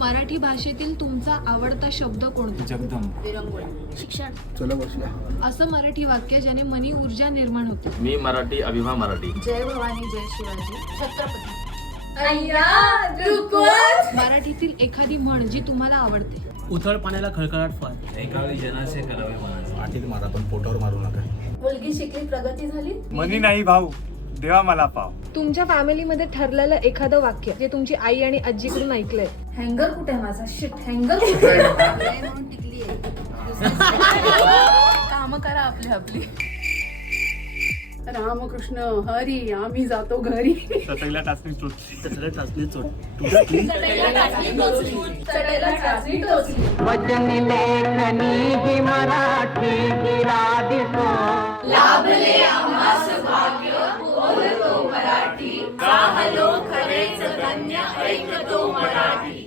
मराठी भाषेतील तुमचा आवडता शब्द कोणता? जगदंब. विरंगुळा. शिक्षण. चला बसूया. असं मराठी वाक्य ज्याने मनी ऊर्जा निर्माण होते. मी मराठी, अभिमान मराठी. जय भवानी जय शिवाजी. छत्रपती. मराठीतील एखादी म्हण जी तुम्हाला आवडते. उथळ पाण्याला खळखळाट फार. एकावेळी जनाचे करावे मनाचे. पाठीत मारा पण पोटावर मारू नका. मुलगी शिकली प्रगती झाली. मनी नाही भाऊ, देवा मला पाव. तुमच्या फॅमिलीमध्ये ठरलेलं एखादं वाक्य जे तुमची आई आणि आजीकडून ऐकलंय. हँगर कुठे आहे माझा? शिट, हँगर कुठे आहे? म्हणून टिकली आहे. काम करा आपली आपली. रामकृष्ण हरी, आम्ही जातो घरी. सतईला टाचणी चोचली. त्याला टाचणी चोट. चटईला टाचणी टोचली. चटईला टाचणी टोचली. वचनी लेखनी ही मराठी हिरा दिसो. लाभले आम्हास भाग्य बोलतो मराठी. राहलो खरेच धन्य ऐकतो मराठी.